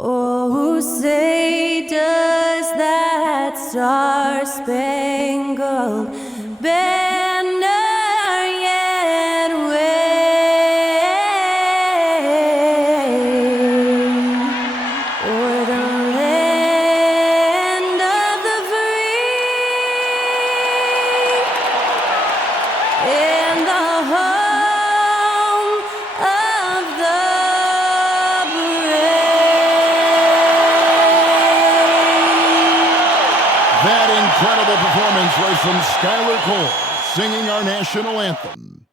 Oh, say does that star-spangled banner yet wave o'er the land of the free and the home of the That incredible performance was from Skylar Cole, singing our national anthem.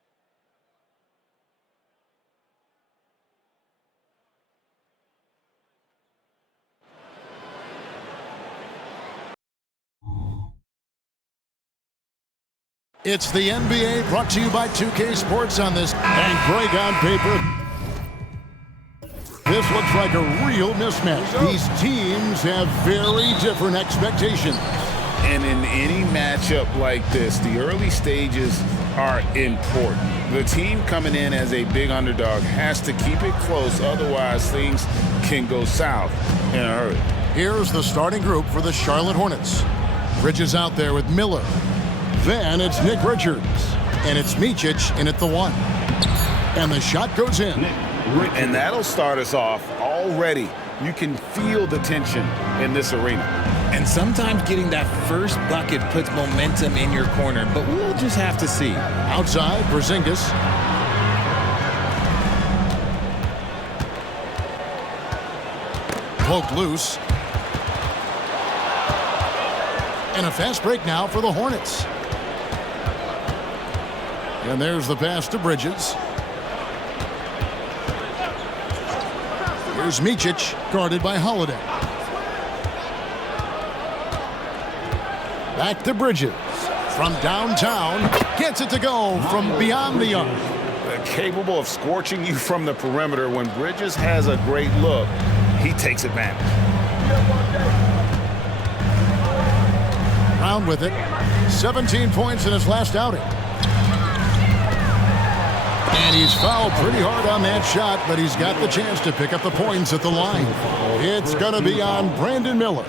It's the NBA, brought to you by 2K Sports on this, and Greg on paper. This looks like a real mismatch. These teams have very different expectations. And in any matchup like this, the early stages are important. The team coming in as a big underdog has to keep it close, otherwise things can go south in a hurry. Here's the starting group for the Charlotte Hornets. Bridges out there with Miller. Then it's Nick Richards. And it's Micic in at the 1. And the shot goes in. And that'll start us off already. You can feel the tension in this arena. And sometimes getting that first bucket puts momentum in your corner, but we'll just have to see. Outside, Porzingis. Poked loose. And a fast break now for the Hornets. And there's the pass to Bridges. Here's Micic, guarded by Holiday. Back to Bridges. From downtown, gets it to go from beyond the arc. Capable of scorching you from the perimeter. When Bridges has a great look, he takes advantage. Brown with it. 17 points in his last outing. And he's fouled pretty hard on that shot, but he's got the chance to pick up the points at the line. It's going to be on Brandon Miller.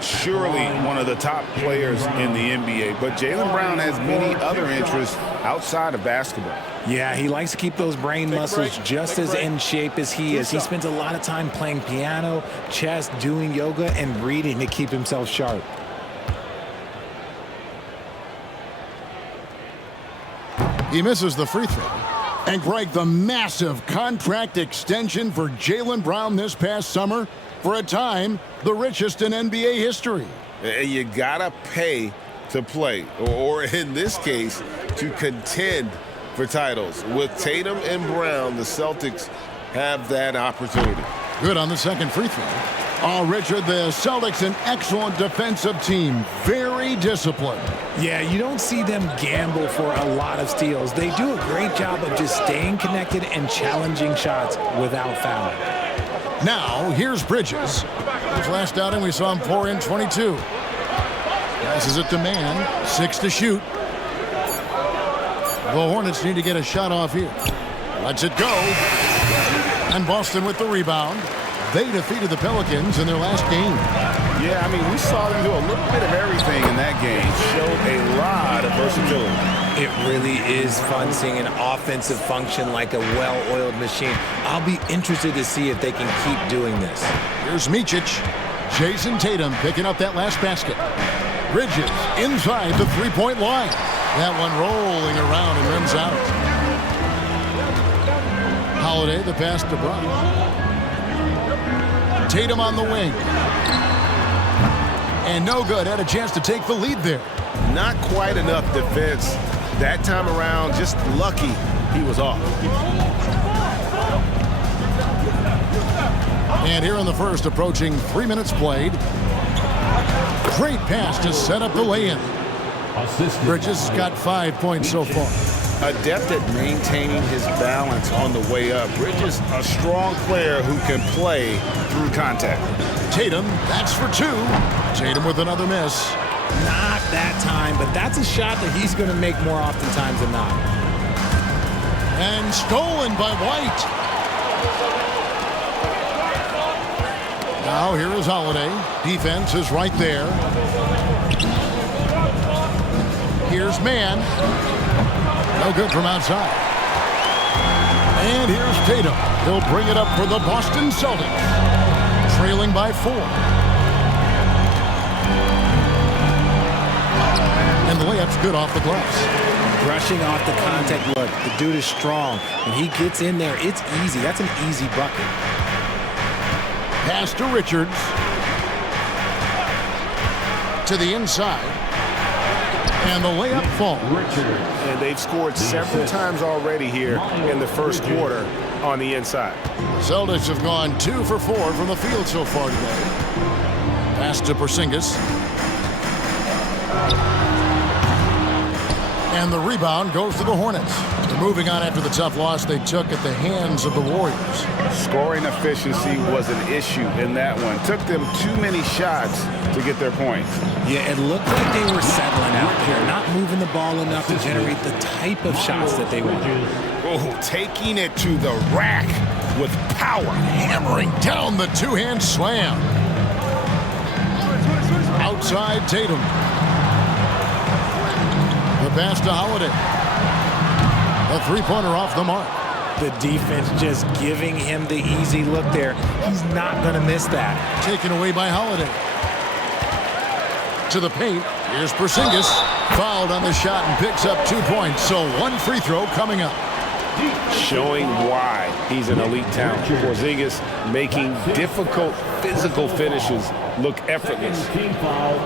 Surely one of the top players in the NBA, but Jaylen Brown has many other interests outside of basketball. Yeah, he likes to keep those brain muscles just as in shape as he is. He spends a lot of time playing piano, chess, doing yoga, and reading to keep himself sharp. He misses the free throw. And Greg, the massive contract extension for Jaylen Brown this past summer, for a time, the richest in NBA history. You gotta pay to play, or in this case, to contend for titles. With Tatum and Brown, the Celtics have that opportunity. Good on the second free throw. Oh, Richard, the Celtics, an excellent defensive team. Very disciplined. Yeah, you don't see them gamble for a lot of steals. They do a great job of just staying connected and challenging shots without fouling. Now, here's Bridges. His last outing, we saw him pour in 22. Passes it to Mann. 6 to shoot. The Hornets need to get a shot off here. Lets it go. And Boston with the rebound. They defeated the Pelicans in their last game. Yeah, I mean, we saw them do a little bit of everything in that game. Showed a lot of versatility. It really is fun seeing an offensive function like a well-oiled machine. I'll be interested to see if they can keep doing this. Here's Micic. Jason Tatum picking up that last basket. Bridges inside the three-point line. That one rolling around and rims out. Holiday, the pass to Brown. Tatum on the wing. And no good. Had a chance to take the lead there. Not quite enough defense that time around. Just lucky he was off. And here in the first, approaching 3 minutes played. Great pass to set up the lay-in. Bridges got 5 points so far. Adept at maintaining his balance on the way up. Bridges, a strong player who can play through contact. Tatum, that's for 2. Tatum with another miss. Not that time, but that's a shot that he's going to make more oftentimes than not. And stolen by White. Now here is Holiday. Defense is right there. Here's Mann. No good from outside. And here's Tatum. He'll bring it up for the Boston Celtics. Trailing by 4. And the layup's good off the gloves. Brushing off the contact. Look, the dude is strong. When he gets in there, it's easy. That's an easy bucket. Pass to Richards. To the inside. And the layup falls. And they've scored several times already here in the first quarter on the inside. Celtics have gone 2 for 4 from the field so far today. Pass to Porzingis. And the rebound goes to the Hornets. They're moving on after the tough loss they took at the hands of the Warriors. Scoring efficiency was an issue in that one. Took them too many shots to get their points. Yeah, it looked like they were settling out here, not moving the ball enough to generate the type of shots that they want. Oh, taking it to the rack with power. Hammering down the two-hand slam. Outside Tatum. The pass to Holiday. A three-pointer off the mark. The defense just giving him the easy look there. He's not going to miss that. Taken away by Holiday. To the paint. Here's Porzingis. Fouled on the shot and picks up 2 points. So 1 free throw coming up. Showing why he's an elite talent. Porzingis making difficult physical finishes look effortless.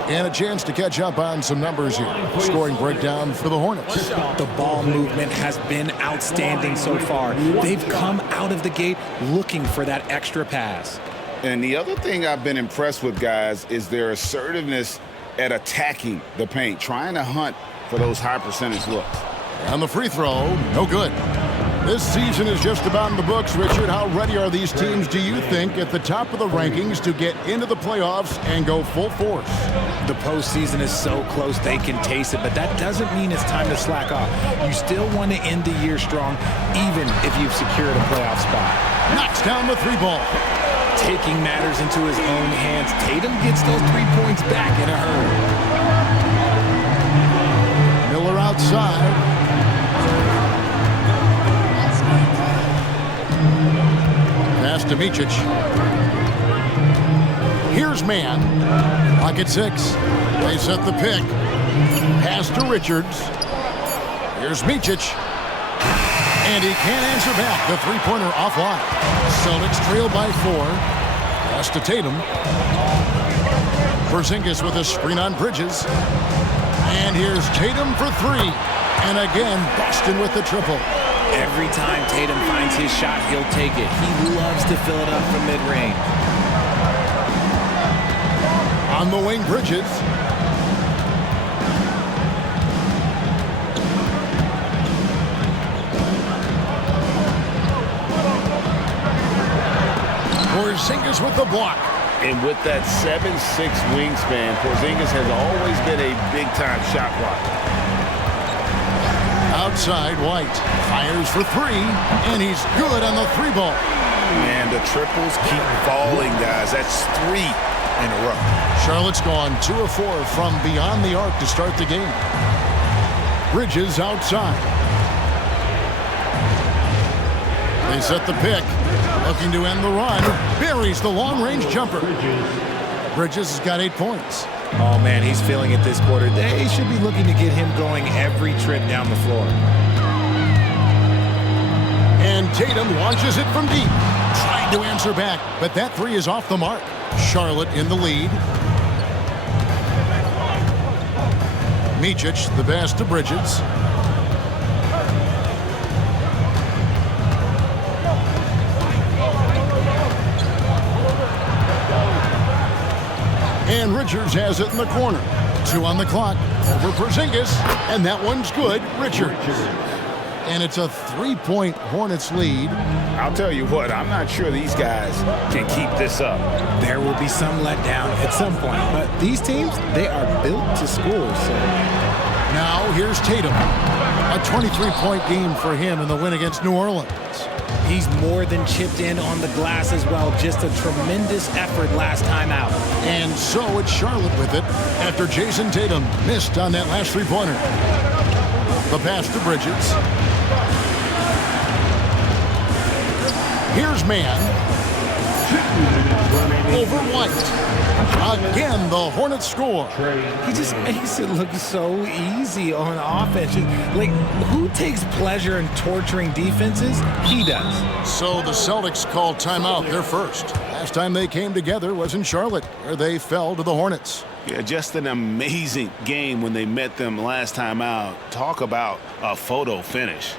And a chance to catch up on some numbers here. Scoring breakdown for the Hornets. The ball movement has been outstanding so far. They've come out of the gate looking for that extra pass. And the other thing I've been impressed with, guys, is their assertiveness at attacking the paint, trying to hunt for those high percentage looks. And the free throw, no good. This season is just about in the books, Richard. How ready are these teams, do you think, at the top of the rankings to get into the playoffs and go full force? The postseason is so close they can taste it, but that doesn't mean it's time to slack off. You still want to end the year strong, even if you've secured a playoff spot. Knocks down the 3 ball. Taking matters into his own hands, Tatum gets those 3 points back in a hurry. Miller outside. Pass to Micic. Here's Mann. Pocket 6. They set the pick. Pass to Richards. Here's Micic. And he can't answer back. The three-pointer offline. Celtics trail by 4. Pass to Tatum. Porzingis with a screen on Bridges. And here's Tatum for 3. And again, Boston with the triple. Every time Tatum finds his shot, he'll take it. He loves to fill it up from mid-range. On the wing, Bridges. Porzingis with the block. And with that 7'6" wingspan, Porzingis has always been a big-time shot blocker. Outside, White fires for 3, and he's good on the 3 ball. And the triples keep falling, guys. That's 3 in a row. Charlotte's gone 2 of 4 from beyond the arc to start the game. Bridges outside. They set the pick, looking to end the run. Buries the long-range jumper. Bridges has got 8 points. Oh, man, he's feeling it this quarter. They should be looking to get him going every trip down the floor. And Tatum launches it from deep. Trying to answer back, but that 3 is off the mark. Charlotte in the lead. Micic, the pass to Bridges. And Richards has it in the corner. 2 on the clock. Over Porzingis. And that one's good. Richards. And it's a 3-point Hornets lead. I'll tell you what, I'm not sure these guys can keep this up. There will be some letdown at some point. But these teams, they are built to score. So Now here's Tatum. A 23-point game for him in the win against New Orleans. He's more than chipped in on the glass as well. Just a tremendous effort last time out. And so it's Charlotte with it after Jason Tatum missed on that last three-pointer. The pass to Bridges. Here's Man. Over White. Again, the Hornets score. He just makes it look so easy on offense. Like, who takes pleasure in torturing defenses? He does. So the Celtics called timeout. They're first. Last time they came together was in Charlotte, where they fell to the Hornets. Yeah, just an amazing game when they met them last time out. Talk about a photo finish.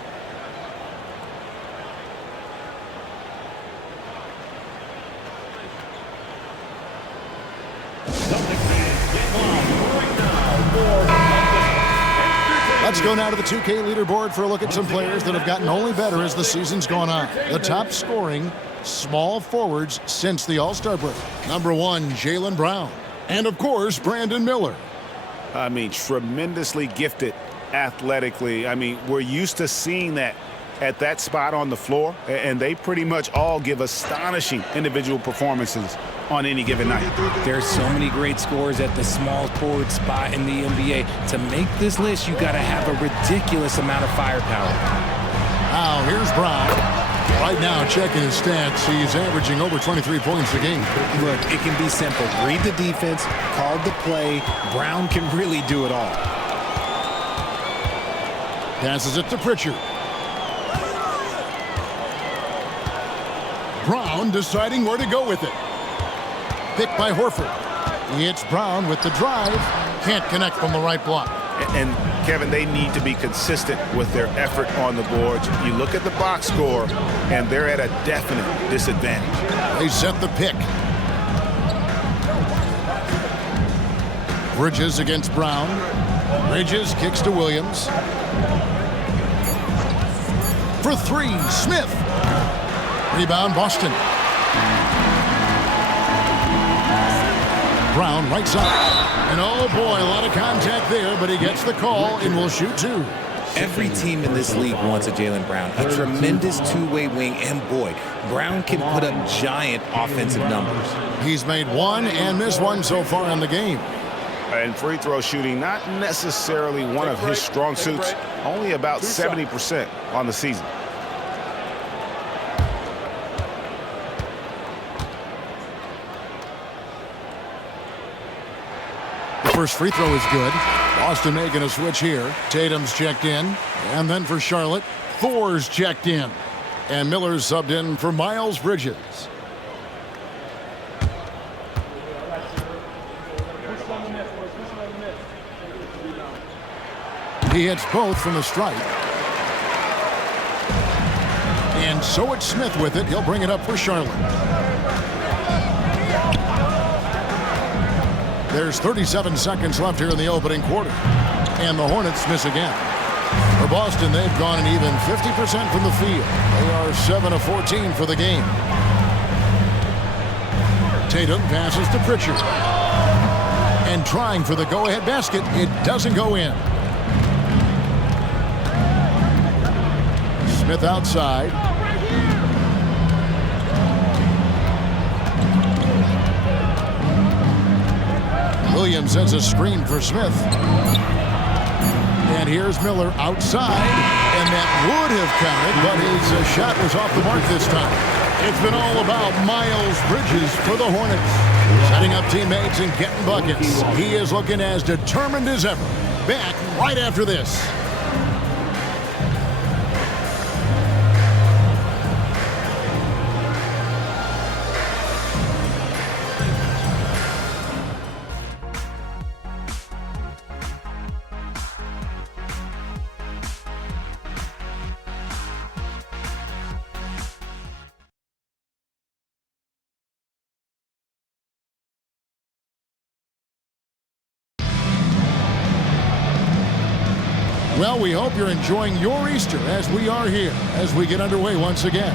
Let's go now to the 2K leaderboard for a look at some players that have gotten only better as the season's gone on. The top scoring small forwards since the All-Star break. Number 1, Jaylen Brown. And, of course, Brandon Miller. I mean, tremendously gifted athletically. I mean, we're used to seeing that at that spot on the floor, and they pretty much all give astonishing individual performances on any given night. There's so many great scorers at the small forward spot in the NBA. To make this list, you got to have a ridiculous amount of firepower. Now, here's Brown. Right now, checking his stats, he's averaging over 23 points a game. Look, it can be simple. Read the defense, call the play. Brown can really do it all. Passes it to Pritchard. Brown deciding where to go with it. Picked by Horford. It's Brown with the drive. Can't connect from the right block. And Kevin, they need to be consistent with their effort on the boards. You look at the box score, and they're at a definite disadvantage. They set the pick. Bridges against Brown. Bridges kicks to Williams. For three, Smith. Rebound, Boston. Brown, right side. And oh boy, a lot of contact there, but he gets the call and will shoot two. Every team in this league wants a Jaylen Brown, a tremendous two-way wing, and boy, Brown can put up giant offensive numbers. He's made one and missed one so far in the game. And free throw shooting, not necessarily one of his strong suits, only about 70% on the season. First free throw is good. Boston making a switch here. Tatum's checked in. And then for Charlotte, Thor's checked in. And Miller's subbed in for Miles Bridges. He hits both from the stripe. And so it's Smith with it. He'll bring it up for Charlotte. There's 37 seconds left here in the opening quarter. And the Hornets miss again. For Boston, they've gone an even 50% from the field. They are 7 of 14 for the game. Tatum passes to Pritchard. And trying for the go-ahead basket, it doesn't go in. Smith outside. Williams sends a screen for Smith. And here's Miller outside. And that would have counted, but his shot was off the mark this time. It's been all about Miles Bridges for the Hornets. Setting up teammates and getting buckets. He is looking as determined as ever. Back right after this. Well, we hope you're enjoying your Easter as we are here, as we get underway once again.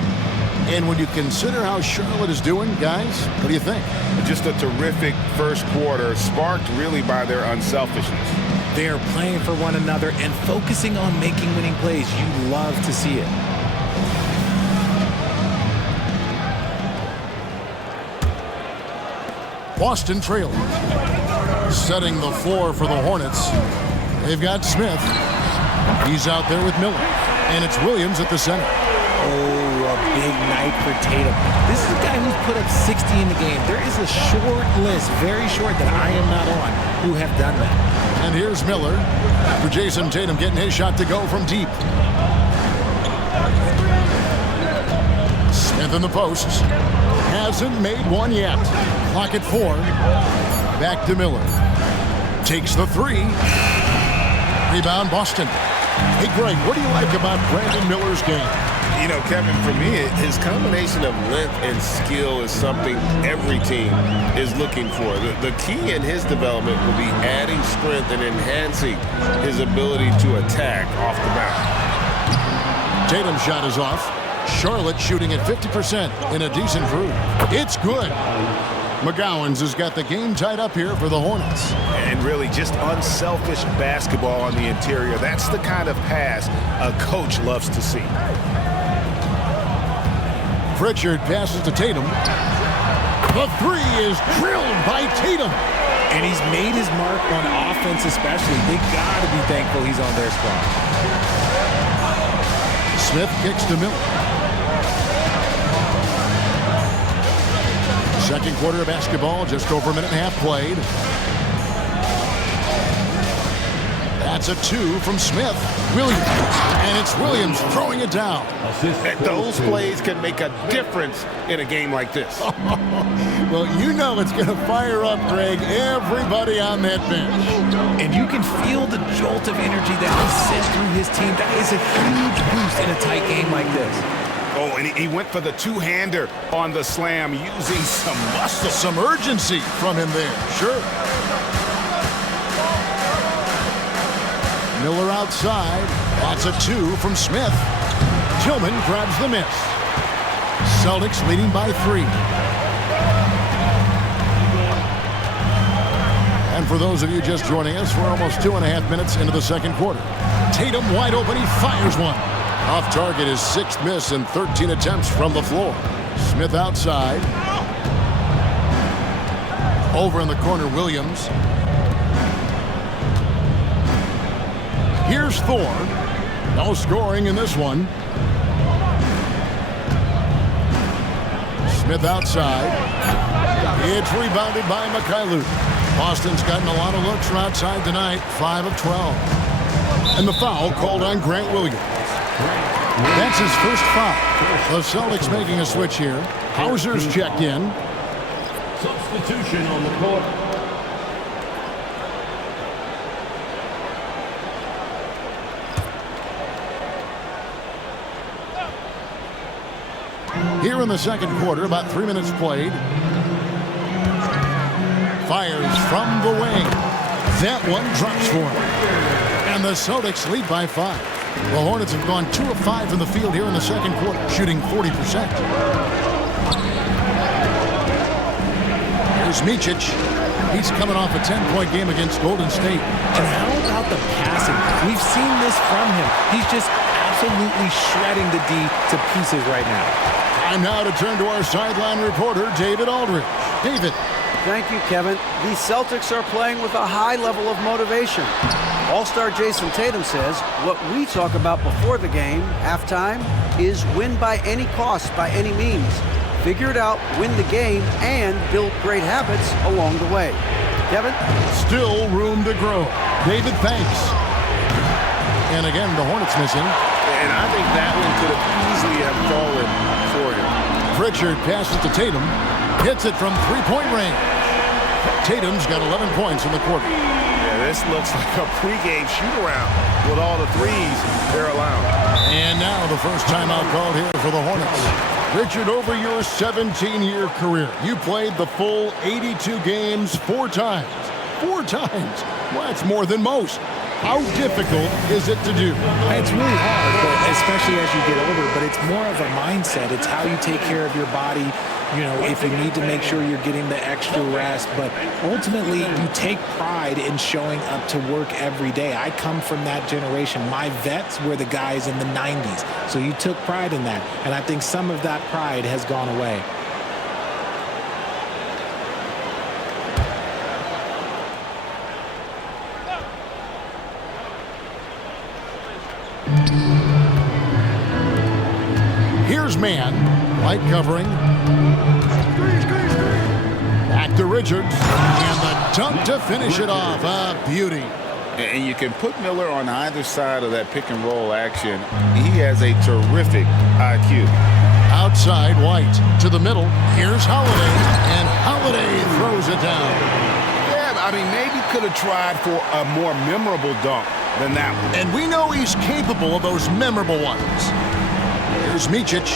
And when you consider how Charlotte is doing, guys, what do you think? Just a terrific first quarter, sparked really by their unselfishness. They are playing for one another and focusing on making winning plays. You love to see it. Boston trailing. Setting the floor for the Hornets. They've got Smith. He's out there with Miller. And it's Williams at the center. Oh, a big night for Tatum. This is a guy who's put up 60 in the game. There is a short list, very short, that I am not on, who have done that. And here's Miller for Jason Tatum getting his shot to go from deep. Smith in the posts. Hasn't made one yet. Clock at 4. Back to Miller. Takes the 3. Rebound Boston. Hey, Greg, what do you like about Brandon Miller's game? You know, Kevin, for me, his combination of length and skill is something every team is looking for. The key in his development will be adding strength and enhancing his ability to attack off the bounce. Tatum's shot is off. Charlotte shooting at 50% in a decent crew. It's good. McGowan's has got the game tied up here for the Hornets. And really just unselfish basketball on the interior. That's the kind of pass a coach loves to see. Pritchard passes to Tatum. The 3 is drilled by Tatum. And he's made his mark on offense especially. They got to be thankful he's on their squad. Smith kicks to Miller. Second quarter of basketball, just over a minute and a half played. That's a 2 from Smith. Williams. And it's Williams throwing it down. And those plays can make a difference in a game like this. Well, you know it's going to fire up, Greg, everybody on that bench. And you can feel the jolt of energy that he sends through his team. That is a huge boost in a tight game like this. Oh, and he went for the two-hander on the slam using some muscle. Some urgency from him there, sure. Miller outside. That's a 2 from Smith. Tillman grabs the miss. Celtics leading by 3. And for those of you just joining us, we're almost 2.5 minutes into the second quarter. Tatum wide open. He fires one. Off target, his 6th miss and 13 attempts from the floor. Smith outside. Over in the corner, Williams. Here's Thor. No scoring in this one. Smith outside. It's rebounded by Mikhailu. Boston's gotten a lot of looks from outside tonight. 5 of 12. And the foul called on Grant Williams. That's his first foul. The Celtics making a switch here. Hauser's checked in. Substitution on the court. Here in the second quarter, about 3 minutes played. Fires from the wing. That one drops for him. And the Celtics lead by 5. The Hornets have gone 2 of 5 from the field here in the second quarter, shooting 40%. Here's Micic. He's coming off a 10-point game against Golden State. And how about the passing? We've seen this from him. He's just absolutely shredding the D to pieces right now. Time now to turn to our sideline reporter, David Aldridge. David. Thank you, Kevin. The Celtics are playing with a high level of motivation. All-star Jason Tatum says what we talk about before the game, halftime, is win by any cost, by any means. Figure it out, win the game, and build great habits along the way. Kevin? Still room to grow. David, thanks. And again, the Hornets missing. And I think that one could have easily have fallen for him. Pritchard passes to Tatum. Hits it from three-point range. Tatum's got 11 points in the quarter. Yeah, this looks like a pregame shoot-around with all the threes they're allowing. And now the first timeout called here for the Hornets. Richard, over your 17-year career, you played the full 82 games 4 times. 4 times. Well, that's more than most. How difficult is it to do? It's really hard, but especially as you get older, but it's more of a mindset. It's how you take care of your body. You know, if you need to make sure you're getting the extra rest, but ultimately you take pride in showing up to work every day. I come from that generation. My vets were the guys in the 90s, so you took pride in that, and I think some of that pride has gone away. Here's man, light covering. Back to Richards, and the dunk to finish it off. A beauty. And you can put Miller on either side of that pick and roll action. He has a terrific IQ. Outside, White to the middle. Here's Holiday, and Holiday throws it down. Yeah, I mean, maybe could have tried for a more memorable dunk than that one. And we know he's capable of those memorable ones. Here's Micic,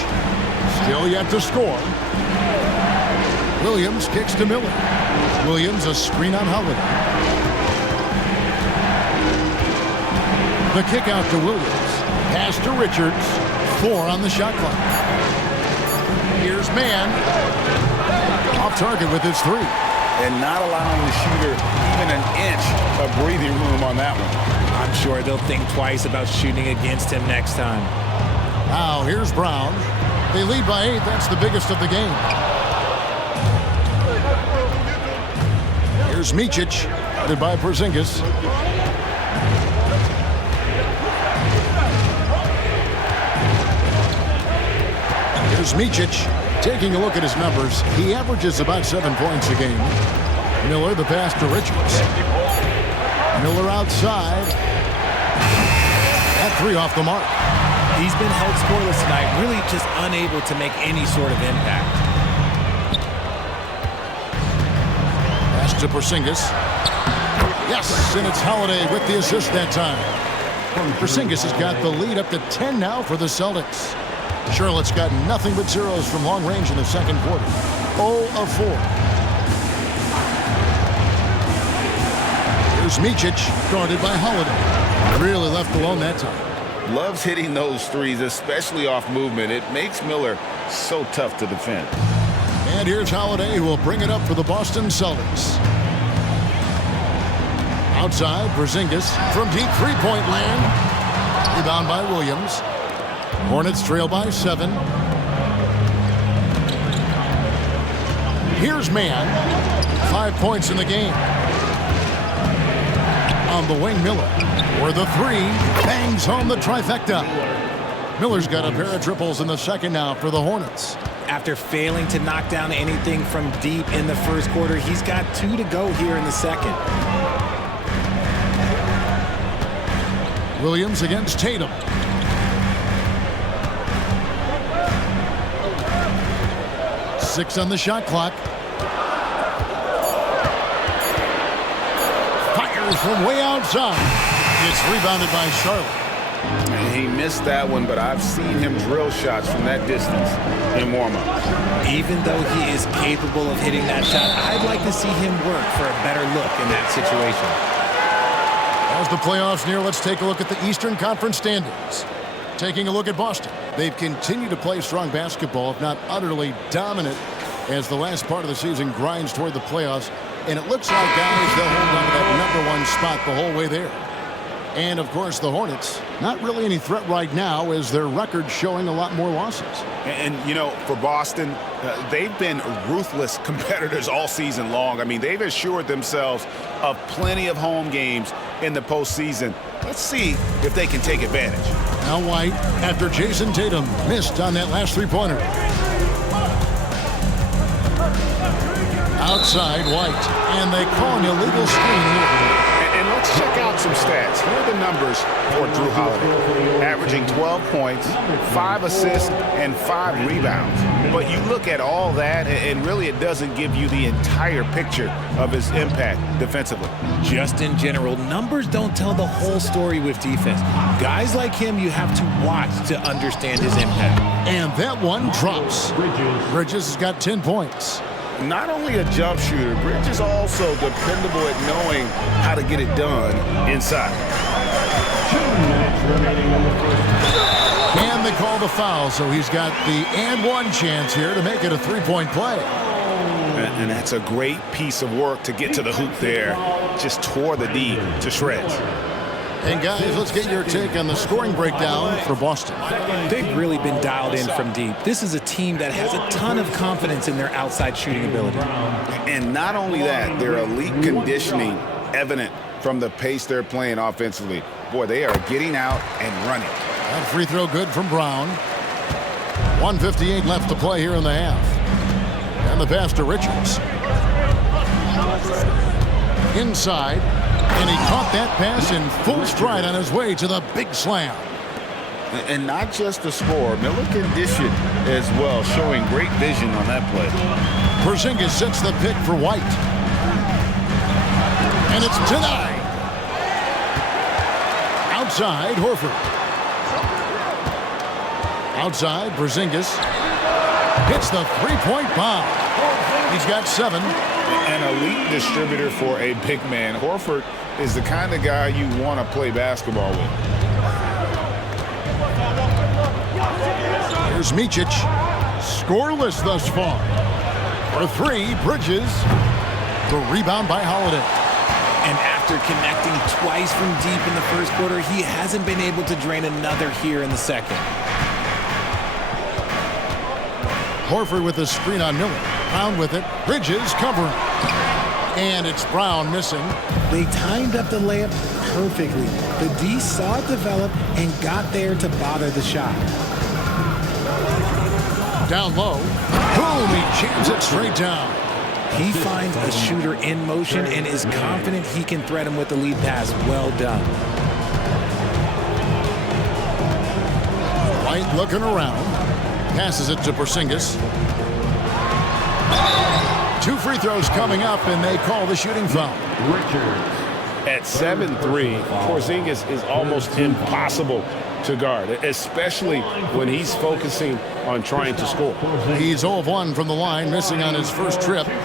still yet to score. Williams kicks to Miller. Williams a screen on Holiday. The kick out to Williams. Pass to Richards. 4 on the shot clock. Here's Mann. Off target with his 3. And not allowing the shooter even an inch of breathing room on that one. I'm sure they'll think twice about shooting against him next time. Now here's Brown. They lead by 8. That's the biggest of the game. Here's Micic, guarded by Porzingis. Here's Micic, taking a look at his numbers. He averages about 7 points a game. Miller, the pass to Richards. Miller outside. That 3 off the mark. He's been held scoreless tonight, really just unable to make any sort of impact. To Porzingis. Yes, and it's Holiday with the assist that time. Porzingis has got the lead up to 10 now for the Celtics. Charlotte's got nothing but zeros from long range in the second quarter. 0 of 4. Here's Micic, guarded by Holiday. Really left alone that time. Loves hitting those threes, especially off movement. It makes Miller so tough to defend. And here's Holiday, who will bring it up for the Boston Celtics. Outside, Porzingis from deep three-point land. Rebound by Williams. Hornets trail by 7. Here's Mann. 5 points in the game. On the wing, Miller. For the 3, bangs home the trifecta. Miller's got a pair of triples in the second now for the Hornets. After failing to knock down anything from deep in the first quarter, he's got 2 to go here in the second. Williams against Tatum. Six on the shot clock. Fires from way outside. It's rebounded by Charlotte. And he missed that one, but I've seen him drill shots from that distance in warm-ups. Even though he is capable of hitting that shot, I'd like to see him work for a better look in that situation. As the playoffs near, let's take a look at the Eastern Conference standings. Taking a look at Boston. They've continued to play strong basketball, if not utterly dominant, as the last part of the season grinds toward the playoffs. And it looks like, guys, they'll hold on to that #1 spot the whole way there. And, of course, the Hornets, not really any threat right now, as their record showing a lot more losses. And you know, for Boston, they've been ruthless competitors all season long. I mean, they've assured themselves of plenty of home games in the postseason. Let's see if they can take advantage. Now White, after Jason Tatum missed on that last three-pointer. Outside, White, and they call an illegal screen here. And let's check out some stats. Here are the numbers for Drew Holiday. Averaging 12 points, 5 assists, and 5 rebounds. But you look at all that, and really it doesn't give you the entire picture of his impact defensively. Just in general, numbers don't tell the whole story with defense. Guys like him, you have to watch to understand his impact. And that one drops. Bridges has got 10 points. Not only a jump shooter, Bridges is also dependable at knowing how to get it done inside. 2 minutes remaining in the first. And they call the foul, so he's got the and one chance here to make it a three-point play. And that's a great piece of work to get to the hoop there. Just tore the D to shreds. And guys, let's get your take on the scoring breakdown for Boston. They've really been dialed in from deep. This is a team that has a ton of confidence in their outside shooting ability. And not only that, their elite conditioning evident from the pace they're playing offensively. Boy, they are getting out and running. That free throw good from Brown. 1:58 left to play here in the half. And the pass to Richards. Inside. And he caught that pass in full stride on his way to the big slam. And not just the score, Miller conditioned as well, showing great vision on that play. Porzingis sets the pick for White. And it's denied. Outside, Horford. Outside, Porzingis hits the three-point bomb. He's got 7. An elite distributor for a big man. Horford is the kind of guy you want to play basketball with. Here's Micic. Scoreless thus far. For 3, Bridges. The rebound by Holiday. And after connecting twice from deep in the first quarter, he hasn't been able to drain another here in the second. Horford with a screen on Miller. Brown with it. Bridges covering. And it's Brown missing. They timed up the layup perfectly. The D saw it develop and got there to bother the shot. Down low. Boom! He jams it straight down. He finds a shooter in motion and is confident he can thread him with the lead pass. Well done. White looking around. Passes it to Porzingis. 2 free throws coming up, and they call the shooting foul. At 7'3", Porzingis is almost impossible to guard, especially when he's focusing on trying to score. He's 0 of 1 from the line, missing on his first trip. Take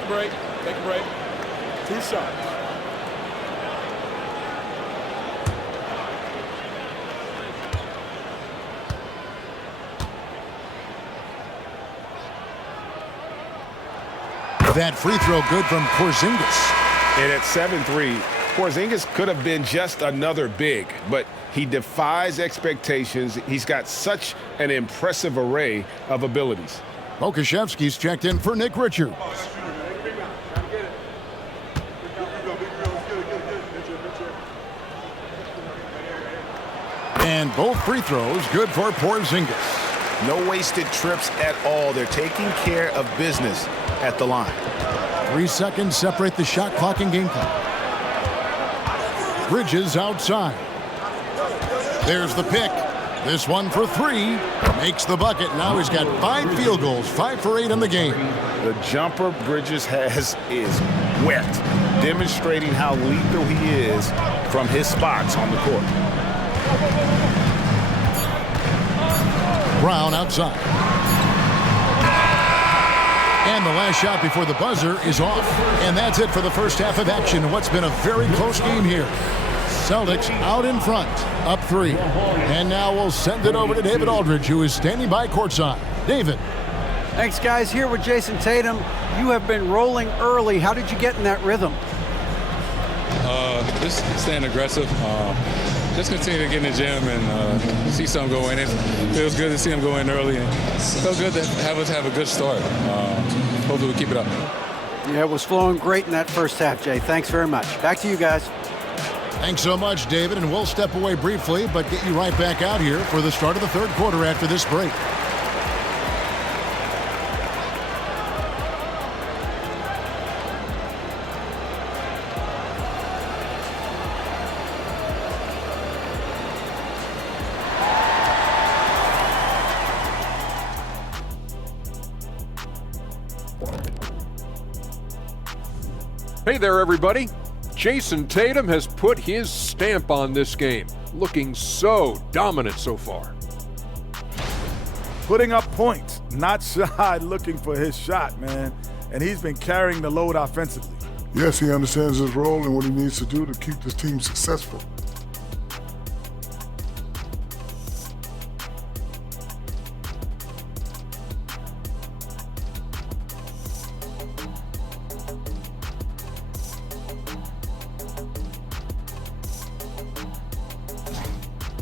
a break. Take a break. 2 shots. That free throw good from Porzingis. And at 7'3", Porzingis could have been just another big, but he defies expectations. He's got such an impressive array of abilities. Okashevsky's checked in for Nick Richards. And both free throws good for Porzingis. No wasted trips at all. They're taking care of business at the line. 3 seconds separate the shot clock and game clock. Bridges outside. There's the pick. This one for 3. Makes the bucket. Now he's got 5 field goals, 5 for 8 in the game. The jumper Bridges has is wet, demonstrating how lethal he is from his spots on the court. Brown outside. And the last shot before the buzzer is off. And that's it for the first half of action. What's been a very close game here. Celtics out in front, up 3. And now we'll send it over to David Aldridge, who is standing by courtside. David. Thanks, guys. Here with Jason Tatum. You have been rolling early. How did you get in that rhythm? Just staying aggressive. Just continue to get in the gym and see something go in. It feels good to see him go in early. And it feels good to have us have a good start. Hopefully we keep it up. Yeah, it was flowing great in that first half, Jay. Thanks very much. Back to you guys. Thanks so much, David. And we'll step away briefly, but get you right back out here for the start of the third quarter after this break. Hey there, everybody. Jason Tatum has put his stamp on this game, looking so dominant so far. Putting up points, not shy looking for his shot, man. And he's been carrying the load offensively. Yes, he understands his role and what he needs to do to keep this team successful.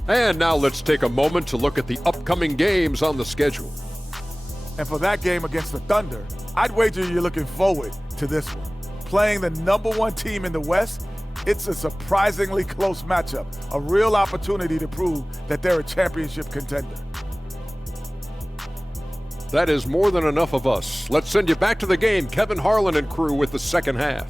And now let's take a moment to look at the upcoming games on the schedule. And for that game against the Thunder, I'd wager you're looking forward to this one. Playing the #1 team in the West, it's a surprisingly close matchup, a real opportunity to prove that they're a championship contender. That is more than enough of us. Let's send you back to the game, Kevin Harlan and crew, with the second half.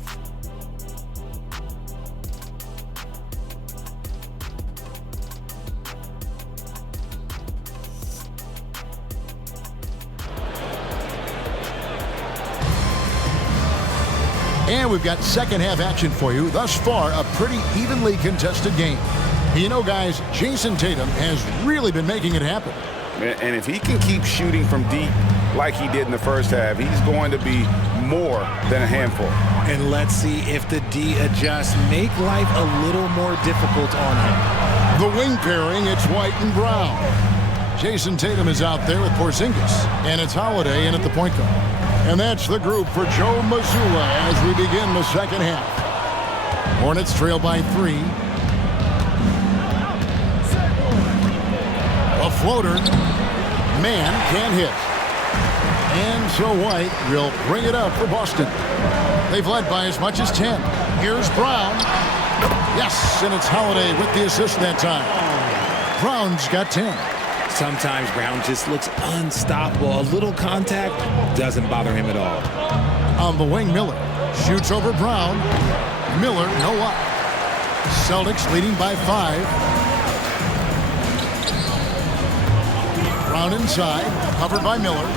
And we've got second half action for you. Thus far, a pretty evenly contested game. You know, guys, Jason Tatum has really been making it happen. And if he can keep shooting from deep like he did in the first half, he's going to be more than a handful. And let's see if the D adjusts, make life a little more difficult on him. The wing pairing, it's White and Brown. Jason Tatum is out there with Porzingis, and it's Holiday in at the point guard. And that's the group for Joe Mazzulla as we begin the second half. Hornets trail by 3. A floater. Man can't hit. And so White will bring it up for Boston. They've led by as much as 10. Here's Brown. Yes, and it's Holiday with the assist that time. Brown's got 10. Sometimes Brown just looks unstoppable. A little contact doesn't bother him at all. On the wing, Miller shoots over Brown. Miller, no up. Celtics leading by 5. Brown inside, covered by Miller.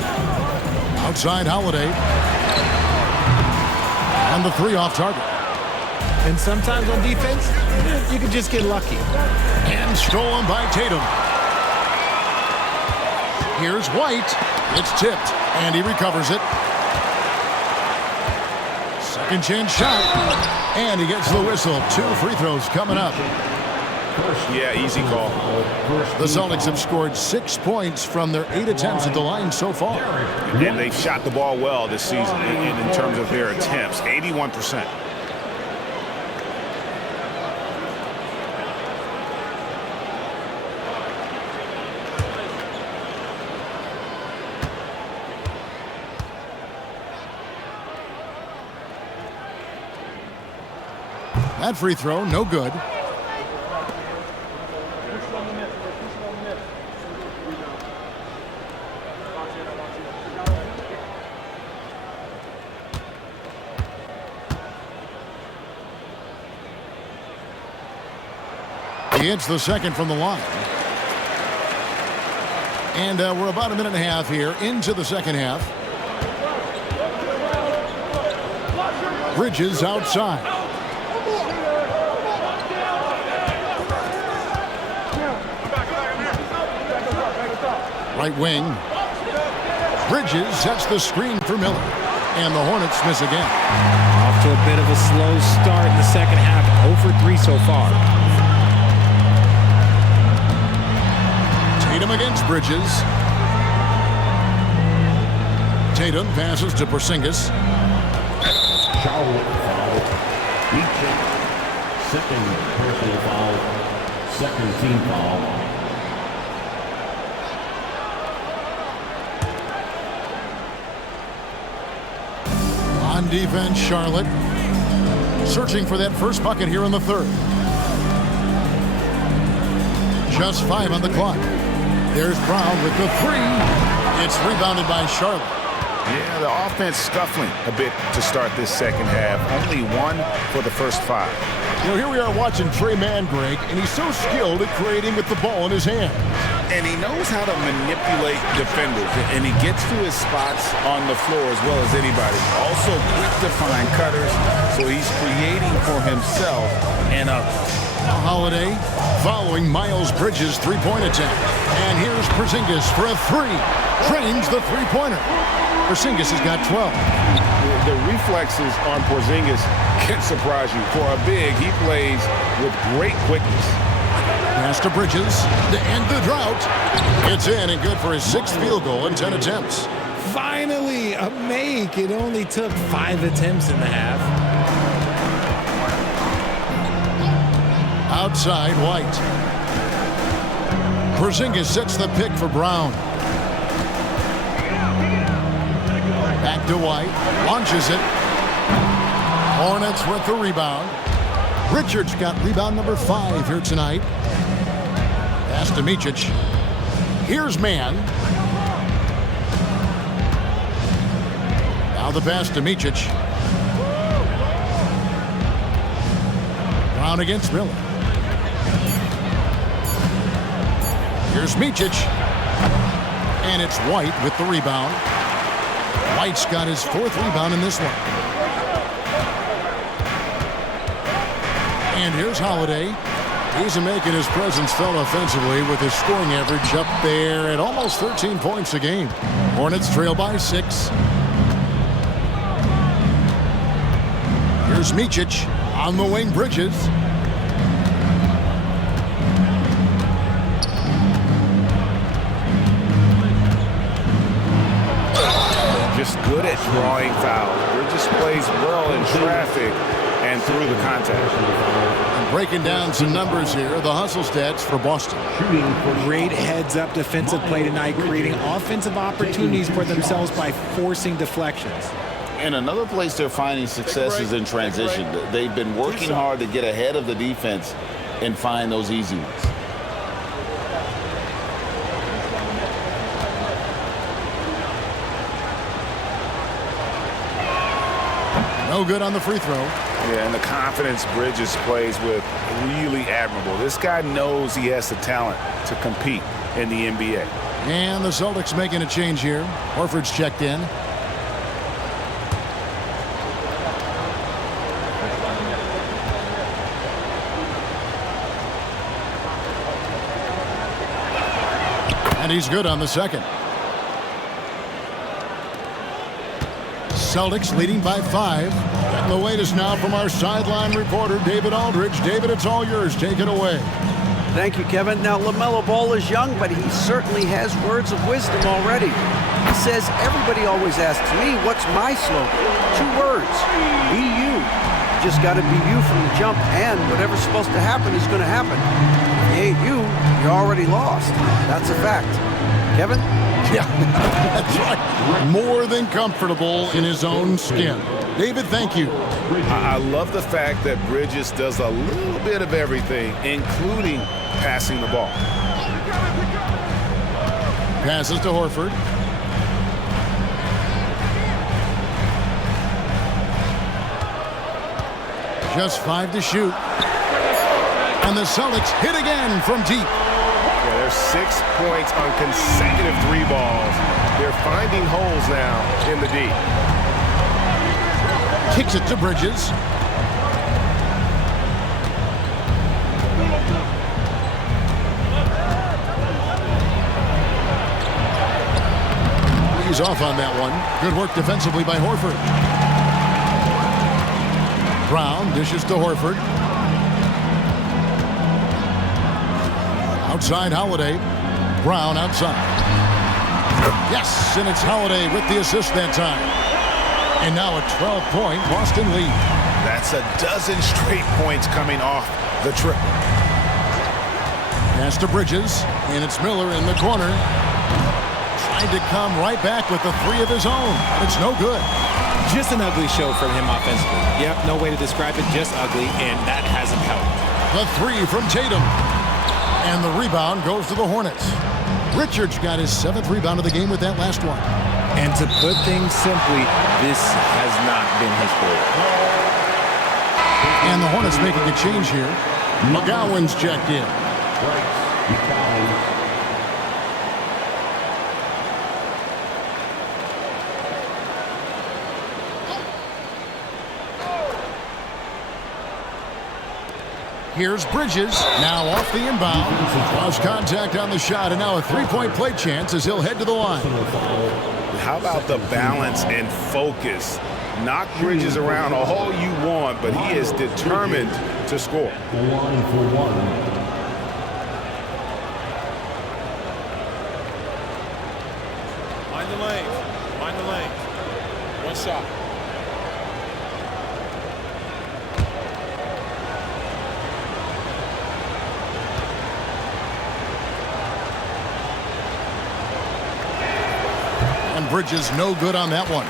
Outside, Holiday. And the 3 off target. And sometimes on defense, you can just get lucky. And stolen by Tatum. Here's White. It's tipped, and he recovers it. Second chance shot, and he gets the whistle. 2 free throws coming up. Yeah, easy call. The Celtics have scored 6 points from their 8 attempts at the line so far. And they've shot the ball well this season in terms of their attempts, 81%. That free throw, no good. He hits the second from the line. And we're about a minute and a half here into the second half. Bridges outside. Right wing. Bridges sets the screen for Miller. And the Hornets miss again. Off to a bit of a slow start in the second half. 0 for 3 so far. Tatum against Bridges. Tatum passes to Porzingis. Foul. Second personal foul. Second team foul. On defense, Charlotte searching for that first bucket here in the third. Just 5 on the clock. There's Brown with the 3. It's rebounded by Charlotte. Yeah, the offense scuffling a bit to start this second half. Only 1 for the first 5. You know, here we are watching Trey Mann, Greg, and he's so skilled at creating with the ball in his hand. And he knows how to manipulate defenders, and he gets to his spots on the floor as well as anybody. Also quick to find cutters, so he's creating for himself and others. Holiday following Miles Bridges' three-point attempt. And here's Porzingis for a three. Drains the three-pointer. Porzingis has got 12. The reflexes on Porzingis can surprise you. For a big, he plays with great quickness. Pass to Bridges to end the drought. It's in and good for his 6th field goal in 10 attempts. Finally, a make. It only took 5 attempts in the half. Outside, White. Porzingis sets the pick for Brown. Back to White. Launches it. Hornets with the rebound. Richards got rebound number 5 here tonight. Pass to Micic. Here's Mann. Now the pass to Micic. Brown against Miller. Here's Micic. And it's White with the rebound. White's got his 4th rebound in this one. And here's Holiday. He's making his presence felt offensively with his scoring average up there at almost 13 points a game. Hornets trail by 6. Here's Micic on the wing. Bridges. Just good at drawing fouls. Bridges plays well in traffic and through the contact. And breaking down some numbers here, the hustle stats for Boston. Great heads-up defensive play tonight, creating offensive opportunities for themselves by forcing deflections. And another place they're finding success is in transition. They've been working hard to get ahead of the defense and find those easy ones. No good on the free throw. Yeah, and the confidence Bridges plays with, really admirable. This guy knows he has the talent to compete in the NBA. And the Celtics making a change here. Horford's checked in. And he's good on the second. Celtics leading by 5. And the latest now from our sideline reporter, David Aldridge. David, it's all yours. Take it away. Thank you, Kevin. Now, LaMelo Ball is young, but he certainly has words of wisdom already. He says, everybody always asks me, what's my slogan? 2 words, be you. Just got to be you from the jump, and whatever's supposed to happen is going to happen. If you ain't you, you're already lost. That's a fact. Kevin? Yeah, that's right. More than comfortable in his own skin. David, thank you. I love the fact that Bridges does a little bit of everything, including passing the ball. Passes to Horford. Just 5 to shoot. And the Celtics hit again from deep. Yeah, there's 6 points on consecutive 3 balls. They're finding holes now in the D. Kicks it to Bridges. He's off on that one. Good work defensively by Horford. Brown dishes to Horford. Outside Holiday. Brown outside. Yes, and it's Holiday with the assist that time. And now a 12-point Boston lead. That's a dozen straight points coming off the triple. Pass to Bridges, and it's Miller in the corner. Tried to come right back with the 3 of his own, but it's no good. Just an ugly show from him offensively. Yep, no way to describe it, just ugly, and that hasn't helped. The 3 from Tatum. And the rebound goes to the Hornets. Richards got his 7th rebound of the game with that last one. And to put things simply, this has not been his fault. And the Hornets making a change here. McGowan's checked in. Here's Bridges, now off the inbound. Lost contact on the shot, and now a three-point play chance as he'll head to the line. How about the balance and focus? Knock Bridges around all you want, but he is determined to score. The line for one. Mind the lane. Mind the lane. One shot. And Bridges no good on that one.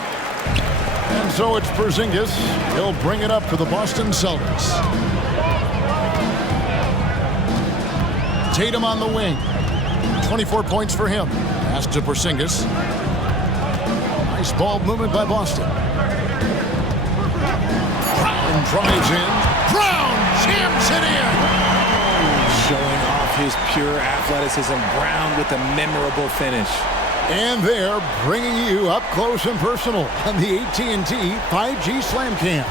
And so it's Porzingis. He'll bring it up for the Boston Celtics. Tatum on the wing. 24 points for him. Pass to Porzingis. Nice ball movement by Boston. Brown drives in. Brown jams it in. Showing off his pure athleticism. Brown with a memorable finish. And they're bringing you up close and personal on the AT&T 5G Slam Cam.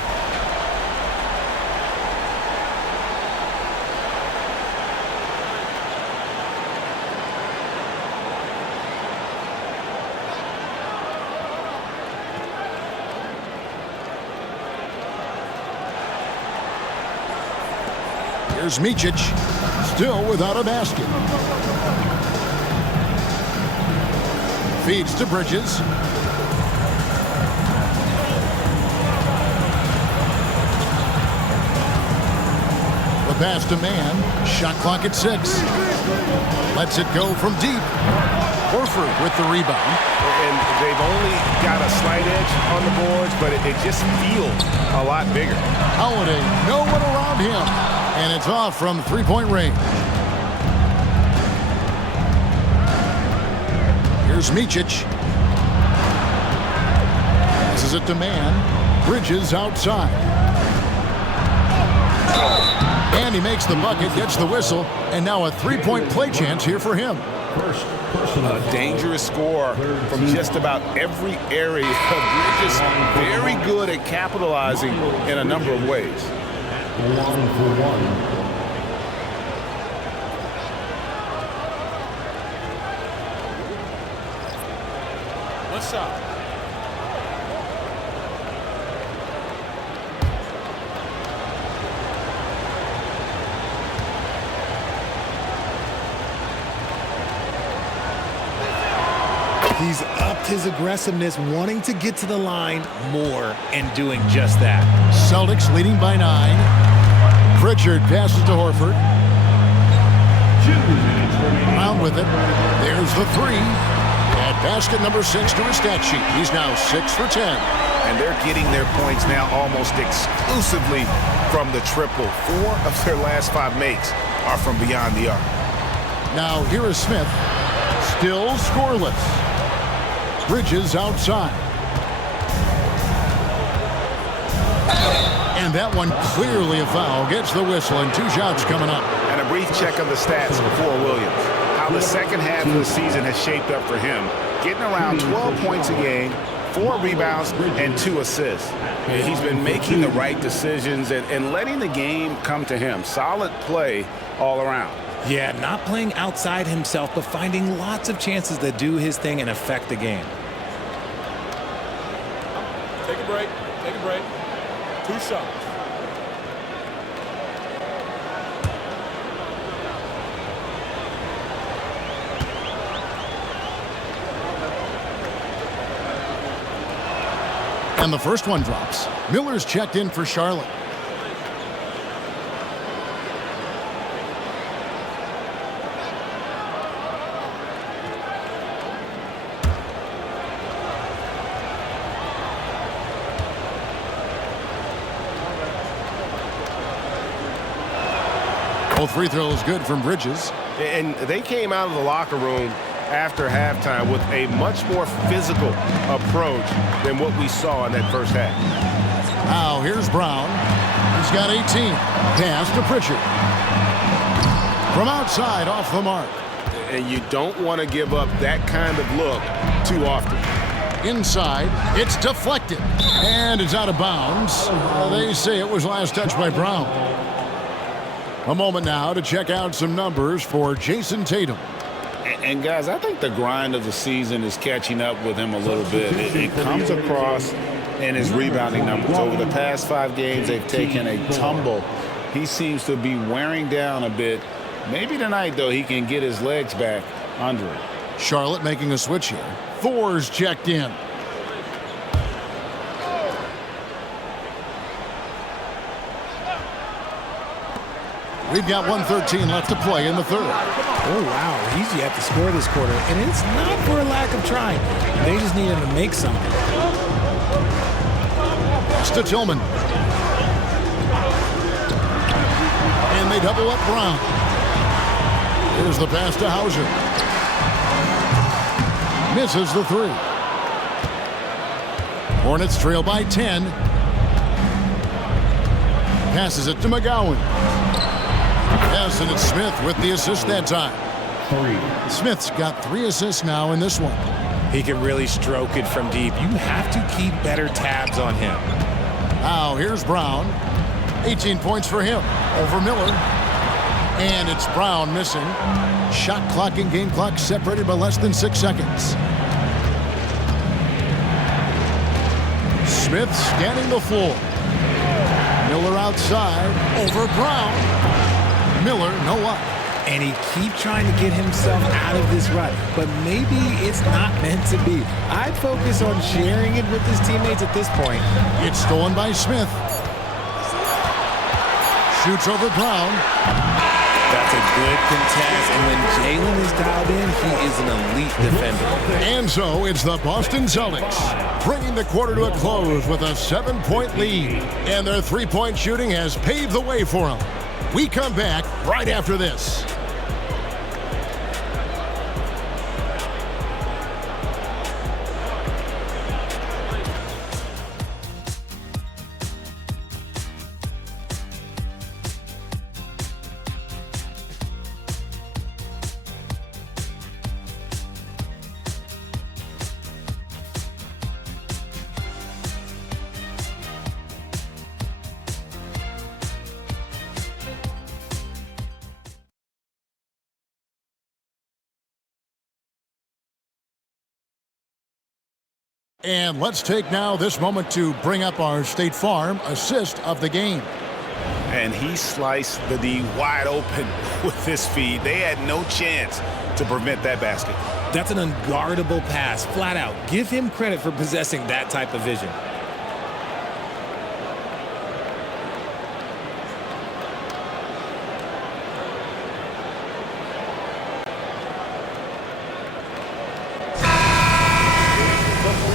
Here's Micic, still without a basket. Feeds to Bridges. The pass to man. Shot clock at 6. Lets it go from deep. Horford with the rebound. And they've only got a slight edge on the boards, but it just feels a lot bigger. Holiday, no one around him. And it's off from three-point range. Here's Micic. Passes it to man. Bridges outside. And he makes the bucket, gets the whistle, and now a three-point play chance here for him. A dangerous score from just about every area. Bridges very good at capitalizing in a number of ways. The line for one. One shot. He's upped his aggressiveness, wanting to get to the line more and doing just that. Celtics leading by 9. Pritchard passes to Horford. Brown with it. There's the 3. At basket number 6 to his stat sheet. He's now 6 for 10. And they're getting their points now almost exclusively from the triple. 4 of their last 5 makes are from beyond the arc. Now here is Smith. Still scoreless. Bridges outside. And that one clearly a foul. Gets the whistle and 2 shots coming up. And a brief check of the stats for Williams. How the second half of the season has shaped up for him. Getting around 12 points a game, 4 rebounds, and 2 assists. He's been making the right decisions and letting the game come to him. Solid play all around. Yeah, not playing outside himself, but finding lots of chances to do his thing and affect the game. Take a break. Take a break. 2 shots. And the first one drops. Miller's checked in for Charlotte. Both free throws good from Bridges. And they came out of the locker room after halftime with a much more physical approach than what we saw in that first half. Now here's Brown. He's got 18. Pass to Pritchard. From outside, off the mark. And you don't want to give up that kind of look too often. Inside, it's deflected. And it's out of bounds. They say it was last touched by Brown. A moment now to check out some numbers for Jason Tatum. And guys, I think the grind of the season is catching up with him a little bit. It comes across in his rebounding numbers. Over the past 5 games, they've taken a tumble. He seems to be wearing down a bit. Maybe tonight, though, he can get his legs back under it. Charlotte making a switch here. Thor's checked in. We've got 1:13 left to play in the third. Oh, wow. He's yet to score this quarter, and it's not for a lack of trying. They just need him to make something. Pass to Tillman. And they double up Brown. Here's the pass to Hauser. Misses the 3. Hornets trail by 10. Passes it to McGowan. Yes, and it's Smith with the assist that time. Smith's got 3 assists now in this one. He can really stroke it from deep. You have to keep better tabs on him. Now here's Brown. 18 points for him over Miller. And it's Brown missing. Shot clock and game clock separated by less than 6 seconds. Smith scanning the floor. Miller outside over Brown. Miller, no up. And he keeps trying to get himself out of this rut, but maybe it's not meant to be. I'd focus on sharing it with his teammates at this point. It's stolen by Smith. Shoots over Brown. That's a good contest, and when Jalen is dialed in, he is an elite defender. And so it's the Boston Celtics bringing the quarter to a close with a 7-point lead. And their three-point shooting has paved the way for them. We come back right after this. And let's take now this moment to bring up our State Farm assist of the game. And he sliced the D wide open with his feed. They had no chance to prevent that basket. That's an unguardable pass, flat out. Give him credit for possessing that type of vision.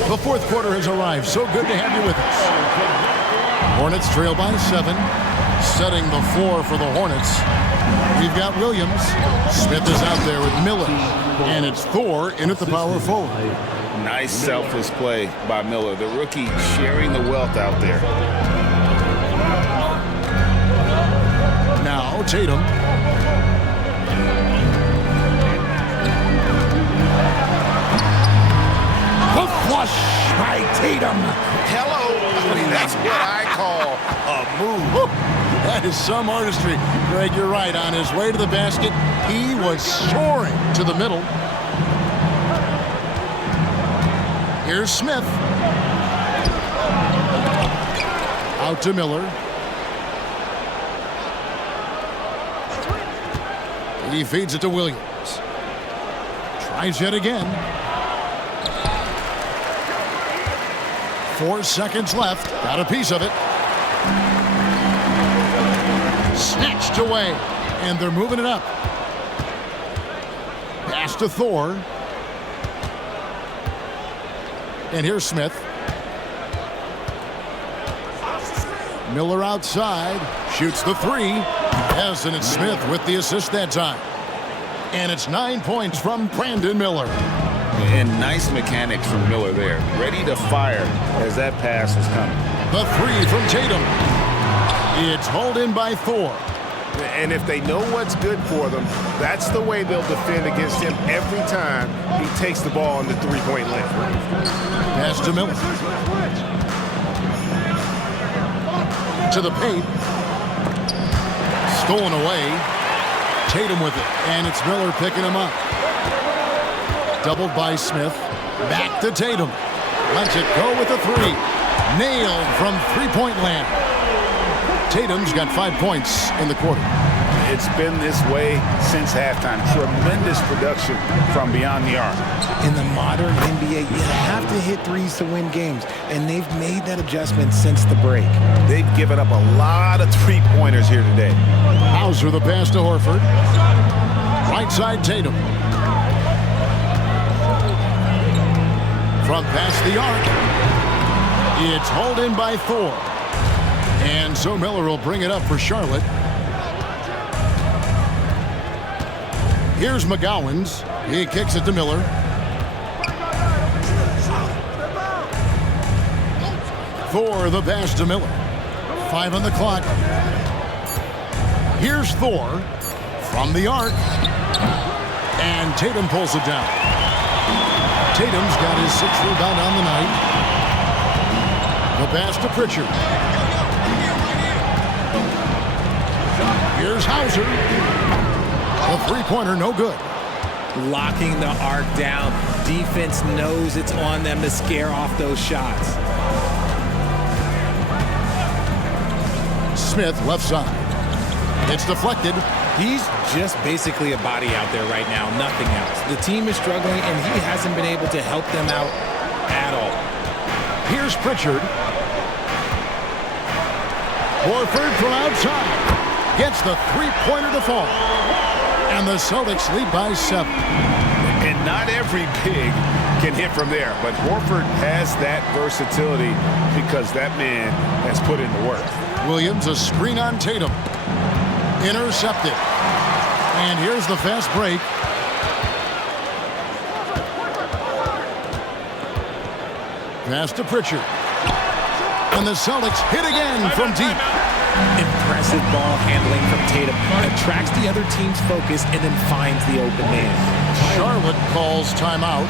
The fourth quarter has arrived. So good to have you with us. Hornets trail by 7. Setting the floor for the Hornets. We've got Williams. Smith is out there with Miller. And it's Thor in at the power forward. Nice selfless play by Miller. The rookie sharing the wealth out there. Now Tatum. The flush by Tatum. Hello. I mean, that's what I call a move. That is some artistry. Greg, you're right. On his way to the basket, he was soaring to the middle. Here's Smith. Out to Miller. He feeds it to Williams. Tries yet again. 4 seconds left. Got a piece of it. Snatched away. And they're moving it up. Pass to Thor. And here's Smith. Miller outside. Shoots the 3. Yes, and it's Smith with the assist that time. And it's 9 points from Brandon Miller. And nice mechanics from Miller there. Ready to fire as that pass was coming. The 3 from Tatum. It's hauled in by Thor. And if they know what's good for them, that's the way they'll defend against him every time he takes the ball on the three-point line. Pass to Miller. To the paint. Stolen away. Tatum with it, and it's Miller picking him up. Doubled by Smith. Back to Tatum. Lets it go with a three. Nailed from three-point land. Tatum's got 5 points in the quarter. It's been this way since halftime. Tremendous production from beyond the arc. In the modern NBA, you have to hit threes to win games, and they've made that adjustment since the break. They've given up a lot of three-pointers here today. Hauser the pass to Horford. Right side Tatum. From past the arc. It's hauled in by Thor. And so Miller will bring it up for Charlotte. Here's McGowan's. He kicks it to Miller. Thor the pass to Miller. 5 on the clock. Here's Thor from the arc. And Tatum pulls it down. Tatum's got his 6th rebound on the night. The pass to Pritchard. Here's Hauser. The three-pointer, no good. Locking the arc down. Defense knows it's on them to scare off those shots. Smith, left side. It's deflected. He's just basically a body out there right now, nothing else. The team is struggling, and he hasn't been able to help them out at all. Here's Pritchard. Horford from outside. Gets the three-pointer to fall. And the Celtics lead by 7. And not every big can hit from there, but Horford has that versatility because that man has put in the work. Williams, a screen on Tatum. Intercepted. And here's the fast break. Pass to Pritchard. And the Celtics hit again from deep. Impressive ball handling from Tatum. Attracts the other team's focus and then finds the open man. Charlotte calls timeout.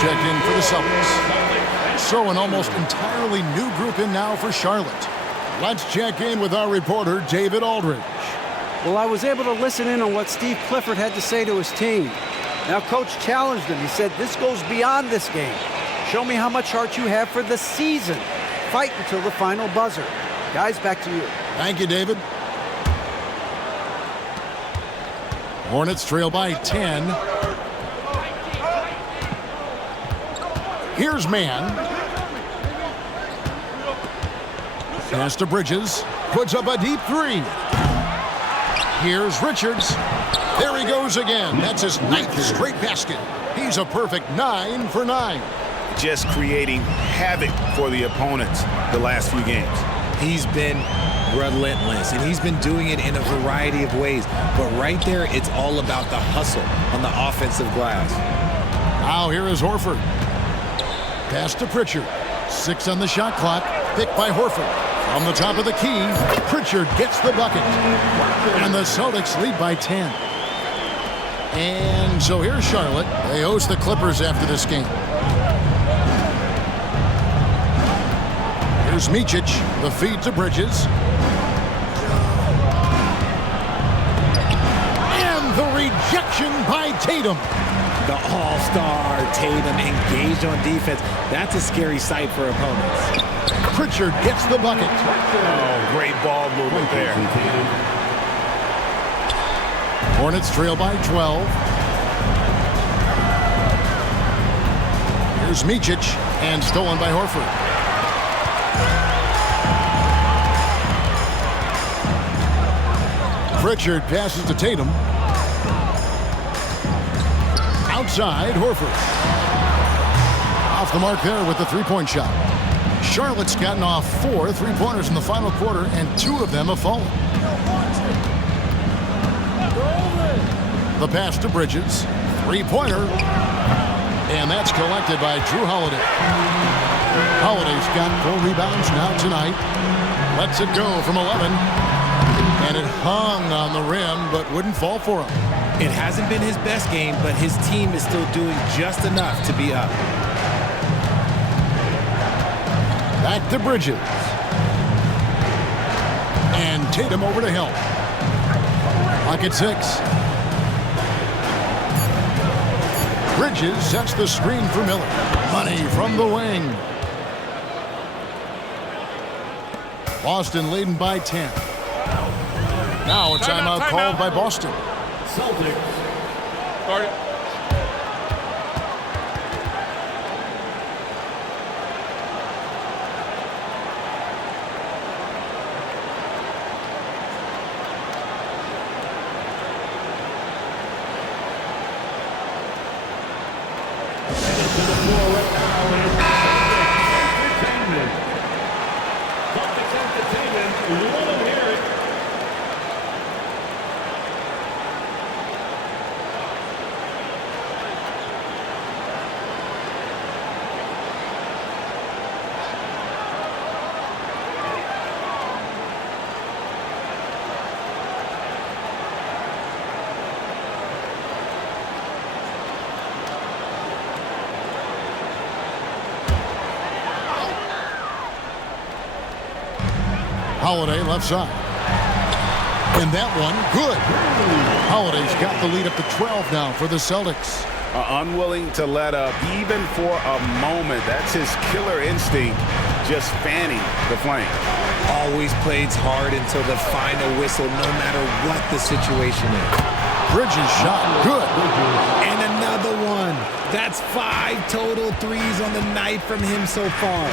Check in for the Celtics. So an almost entirely new group in now for Charlotte. Let's check in with our reporter, David Aldridge. Well, I was able to listen in on what Steve Clifford had to say to his team. Now, Coach challenged him. He said, this goes beyond this game. Show me how much heart you have for the season. Fight until the final buzzer. Guys, back to you. Thank you, David. Hornets trail by 10. Here's Mann. Pass to Bridges. Puts up a deep three. Here's Richards. There he goes again. That's his 9th straight basket. He's a perfect 9 for 9. Just creating havoc for the opponents the last few games. He's been relentless, and he's been doing it in a variety of ways. But right there, it's all about the hustle on the offensive glass. Now here is Horford. Pass to Pritchard. 6 on the shot clock. Picked by Horford. From the top of the key, Pritchard gets the bucket. And the Celtics lead by 10. And so here's Charlotte. They host the Clippers after this game. Here's Micic. The feed to Bridges. the rejection by Tatum. The all-star Tatum engaged on defense. That's a scary sight for opponents. Pritchard gets the bucket. Oh, great ball movement there. Hornets trail by 12. Here's Micic, and stolen by Horford. Pritchard passes to Tatum. Outside, Horford. Off the mark there with the three-point shot. Charlotte's gotten off 4 three-pointers in the final quarter, and 2 of them have fallen. The pass to Bridges. Three-pointer. And that's collected by Drew Holiday. Holiday's got 4 rebounds now tonight. Lets it go from 11. And it hung on the rim, but wouldn't fall for him. It hasn't been his best game, but his team is still doing just enough to be up. Back to Bridges. And Tatum over to help. Clock at 6. Bridges sets the screen for Miller. Money from the wing. Boston leading by 10. Now a timeout called by Boston. Celtics. Start it. Holiday left side. And that one, good. Holiday's got the lead up to 12 now for the Celtics. Unwilling to let up even for a moment. That's his killer instinct, just fanning the flame. Always plays hard until the final whistle, no matter what the situation is. Bridges shot, good. And another one. That's 5 total threes on the night from him so far.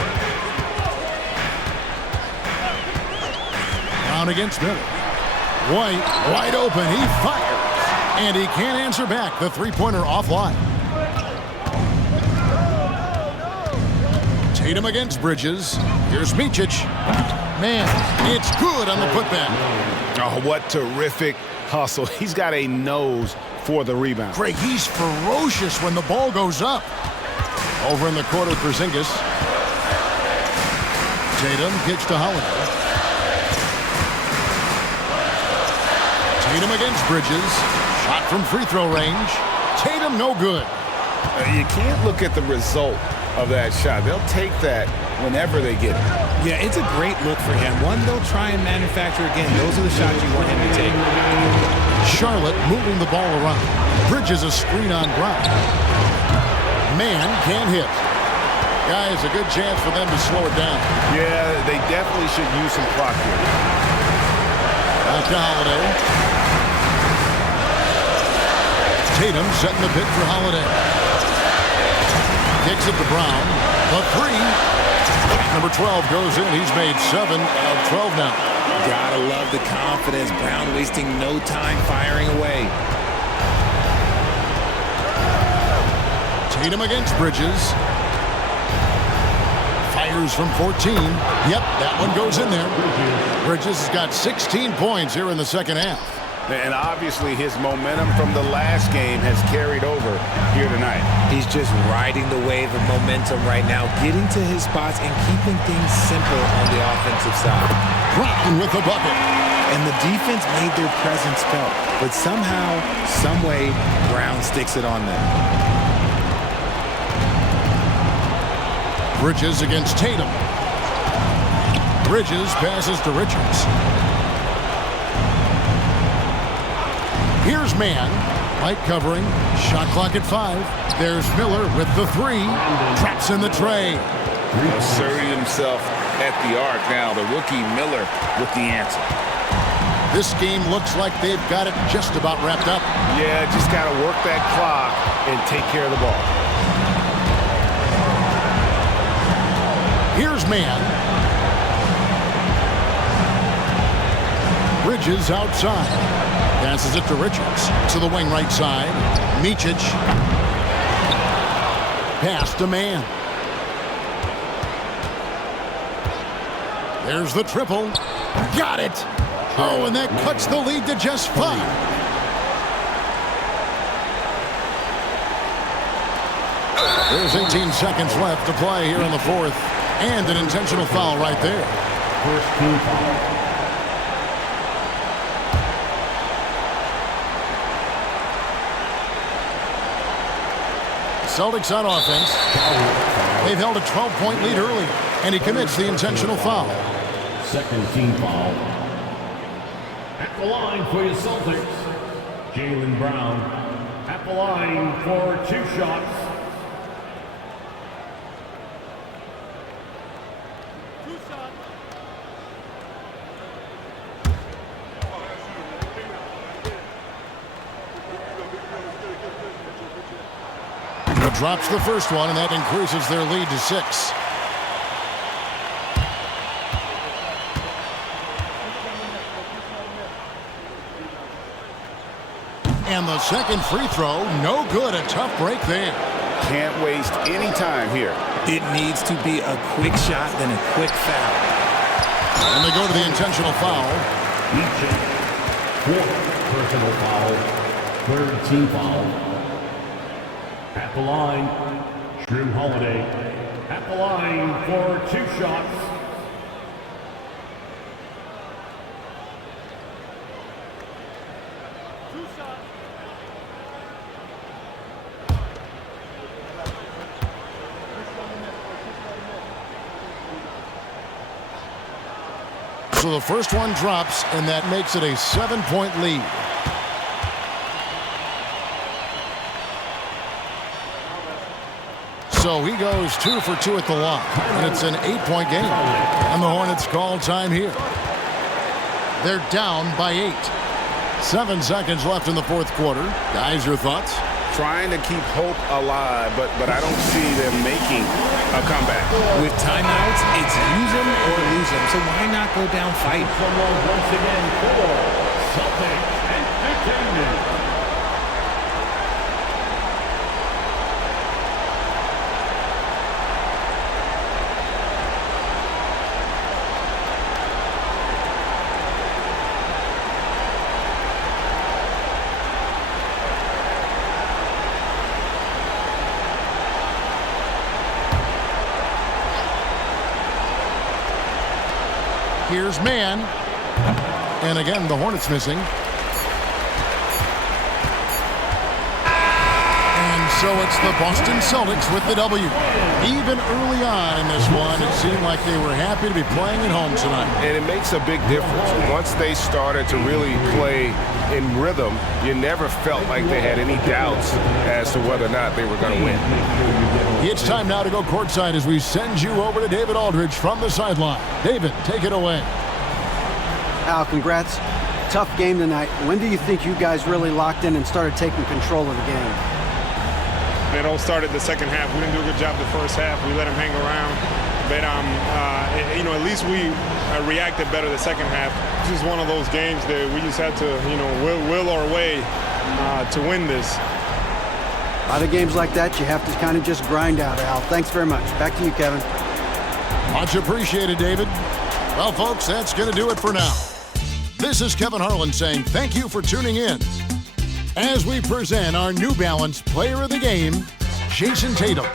Down against Miller. White, wide open, he fires. And he can't answer back. The three-pointer offline. Tatum against Bridges. Here's Micic. Man, it's good on the putback. Oh, what terrific hustle. He's got a nose for the rebound. Craig, he's ferocious when the ball goes up. Over in the corner, Porzingis. Tatum kicks to Holiday. Tatum against Bridges. Shot from free throw range. Tatum no good. You can't look at the result of that shot. They'll take that whenever they get it. Yeah, it's a great look for him. One they'll try and manufacture again. Those are the shots you want him to take. Charlotte moving the ball around. Bridges a screen on Brown. Man can't hit. Guys, a good chance for them to slow it down. Yeah, they definitely should use some clock here. Back to Holiday. Tatum setting the pick for Holiday. Kicks it to Brown. The three. Number 12 goes in. He's made 7 out of 12 now. Gotta love the confidence. Brown wasting no time firing away. Tatum against Bridges. Fires from 14. Yep, that one goes in there. Bridges has got 16 points here in the second half. And obviously his momentum from the last game has carried over here tonight. He's just riding the wave of momentum right now, getting to his spots and keeping things simple on the offensive side. Brown with the bucket. And the defense made their presence felt, but somehow, someway, Brown sticks it on them. Bridges against Tatum. Bridges passes to Richards. Here's man. Light covering. Shot clock at 5. There's Miller with the 3. Traps in the tray. Asserting himself at the arc now. The rookie Miller with the answer. This game looks like they've got it just about wrapped up. Yeah, just got to work that clock and take care of the ball. Here's man. Bridges outside. Passes it to Richards. To the wing right side. Micic. Pass to man. There's the triple. Got it. Oh, and that cuts the lead to just 5. There's 18 seconds left to play here in the 4th. And an intentional foul right there. First team foul. Celtics on offense. They've held a 12-point lead early, and he commits the intentional foul. Second team foul. At the line for your Celtics, Jaylen Brown. At the line for 2 shots. Drops the first one, and that increases their lead to 6. And the second free throw, no good. A tough break there. Can't waste any time here. It needs to be a quick shot, then a quick foul. And they go to the intentional foul. Fourth personal foul. Third team foul. At the line, Drew Holiday. At the line for 2 shots. So the first one drops, and that makes it a 7-point lead. So he goes 2 for 2 at the line, and it's an 8-point game. And the Hornets call time here. They're down by 8. 7 seconds left in the 4th quarter. Guys, your thoughts? Trying to keep hope alive, but I don't see them making a comeback. With timeouts, it's use them or lose them. So why not go down fighting? Once again for Celtics Entertainment. Here's man. And again, the Hornets missing. And so it's the Boston Celtics with the W. Even early on in this one, it seemed like they were happy to be playing at home tonight. And it makes a big difference. Once they started to really play in rhythm, you never felt like they had any doubts as to whether or not they were going to win. It's time now to go courtside as we send you over to David Aldridge from the sideline. David, take it away. Al, congrats. Tough game tonight. When do you think you guys really locked in and started taking control of the game? It all started the second half. We didn't do a good job the first half. We let them hang around. But, at least we reacted better the second half. This is one of those games that we just had to, will our way to win this. A lot of games like that, you have to kind of just grind out, Al. Thanks very much. Back to you, Kevin. Much appreciated, David. Well, folks, that's going to do it for now. This is Kevin Harlan saying thank you for tuning in as we present our New Balance Player of the Game, Jason Tatum.